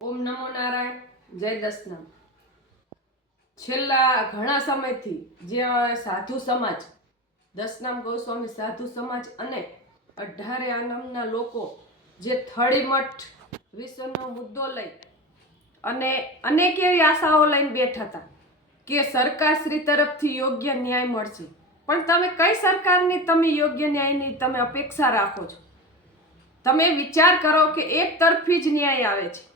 ઓમ નમો નારાયણ. જય દસનામ. છેલ્લા ઘણા સમયથી જે સાધુ સમાજ, દસનામ ગોસ્વામી સાધુ સમાજ અને 18 આનમના લોકો જે થળીમઠ વિશ્વનો મુદ્દો લઈ અને અનેક એવી આશાઓ લઈને બેઠા હતા કે સરકારશ્રી તરફથી યોગ્ય ન્યાય મળશે. પણ તમે કઈ સરકારની તમે યોગ્ય ન્યાયની તમે અપેક્ષા રાખો છો? તમે વિચાર કરો કે એક તરફી જ ન્યાય આવે છે.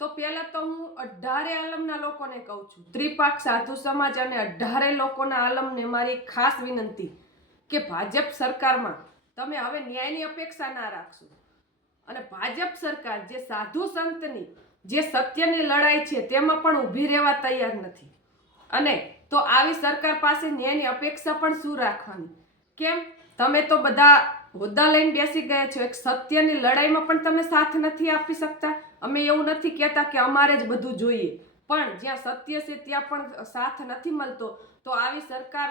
તો પહેલા તો હું 18 આલમના લોકોને કહું છું, ત્રિપાક સાધુ સમાજ અને 18 લોકોના આલમને મારી ખાસ વિનંતી કે ભાજપ સરકારમાં તમે હવે ન્યાયની અપેક્ષા ના રાખશો. અને ભાજપ સરકાર જે સાધુ સંતની જે સત્યની લડાઈ છે તેમાં પણ ઊભી રહેવા તૈયાર નથી. અને તો આવી સરકાર પાસે ન્યાયની અપેક્ષા પણ શું રાખવાની? કેમ? તમે તો બધા હોદ્દા લઈને બેસી ગયા છો, એક સત્યની લડાઈમાં પણ તમે સાથ નથી આપી શકતા. અમે એવું નથી કહેતા કે અમારે જ બધું જોઈએ, પણ જ્યાં સત્ય છે ત્યાં પણ સાથ નથી મળતો. તો આવી સરકાર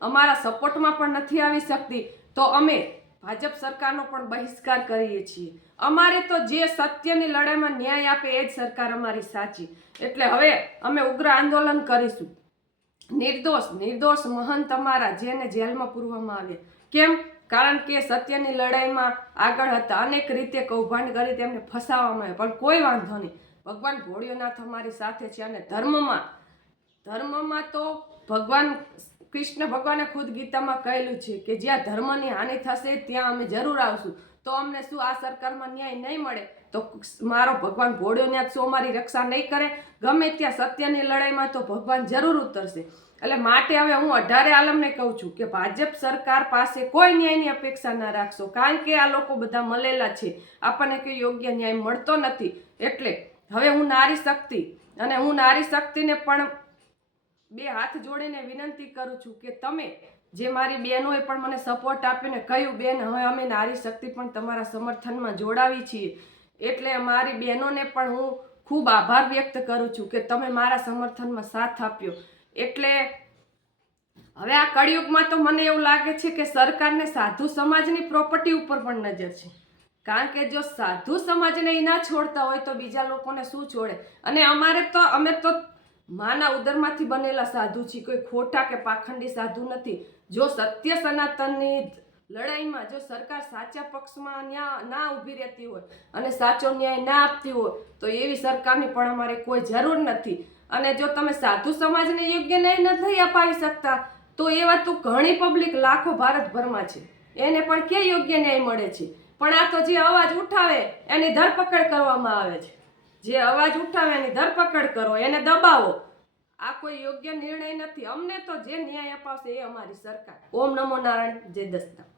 અમારા સપોર્ટમાં પણ નથી આવી શકતી. તો અમે ભાજપ સરકારનો પણ બહિષ્કાર કરીએ છીએ. અમારે તો જે સત્યની લડાઈમાં ન્યાય આપે એ જ સરકાર અમારી સાચી. એટલે હવે અમે ઉગ્ર આંદોલન કરીશું. નિર્દોષ મહંત અમારા જેને જેલમાં પૂરવામાં આવ્યા. કેમ? કારણ કે સત્યની લડાઈમાં આગળ હતા, અનેક રીતે કૌભાંડ કરી તેમને ફસાવવામાં આવ્યા. પણ કોઈ વાંધો નહીં, ભગવાન ભોળિયોનાથ અમારી સાથે છે. અને ધર્મમાં તો ભગવાન કૃષ્ણ ભગવાને ખુદ ગીતામાં કહેલું છે કે જ્યાં ધર્મની હાનિ થશે ત્યાં અમે જરૂર આવશું. તો અમને શું આ સરકારમાં ન્યાય નહીં મળે તો મારો ભગવાન ભોળિયોનાથ શું અમારી રક્ષા નહીં કરે? ગમે ત્યાં સત્યની લડાઈમાં તો ભગવાન જરૂર ઉતરશે. એટલે માટે હવે હું 18 આલમને કહું છું કે ભાજપ સરકાર પાસે કોઈ ન્યાયની અપેક્ષા ના રાખશો. કારણ કે આ લોકો બધા મળેલા છે, આપણને કોઈ યોગ્ય ન્યાય મળતો નથી. એટલે હવે હું નારી શક્તિને પણ બે હાથ જોડીને વિનંતી કરું છું કે તમે જે મારી બહેનોએ પણ મને સપોર્ટ આપ્યો ને કહ્યું બેન હવે અમે નારી શક્તિ પણ તમારા સમર્થનમાં જોડાવી છીએ. એટલે મારી બહેનોને પણ હું ખૂબ આભાર વ્યક્ત કરું છું કે તમે મારા સમર્થનમાં સાથ આપ્યો. એટલે હવે આ કળિયુગમાં તો મને એવું લાગે છે કે સરકારને સાધુ સમાજની પ્રોપર્ટી ઉપર પણ નજર છે. કારણ કે જો સાધુ સમાજને એ ના છોડતા હોય તો બીજા લોકોને શું છોડે? અને અમે તો માના ઉદરમાંથી બનેલા સાધુ છીએ, કોઈ ખોટા કે પાખંડી સાધુ નથી. જો સત્ય સનાતનની લડાઈમાં જો સરકાર સાચા પક્ષમાં ના ઊભી રહેતી હોય અને સાચો ન્યાય ના આપતી હોય તો એવી સરકારની પણ અમારે કોઈ જરૂર નથી. અને જો તમે સાધુ સમાજને યોગ્ય ન્યાય નથી અપાવી શકતા તો એવા તો ઘણી પબ્લિક લાખો ભારતભરમાં છે, એને પણ ક્યાં યોગ્ય ન્યાય મળે છે? પણ આ તો જે અવાજ ઉઠાવે એની ધરપકડ કરવામાં આવે છે. જે અવાજ ઉઠાવે એની ધરપકડ કરો, એને દબાવો. આ કોઈ યોગ્ય નિર્ણય નથી. અમને તો જે ન્યાય અપાવશે એ અમારી સરકાર. ઓમ નમો નારાયણ. જય દસનામ.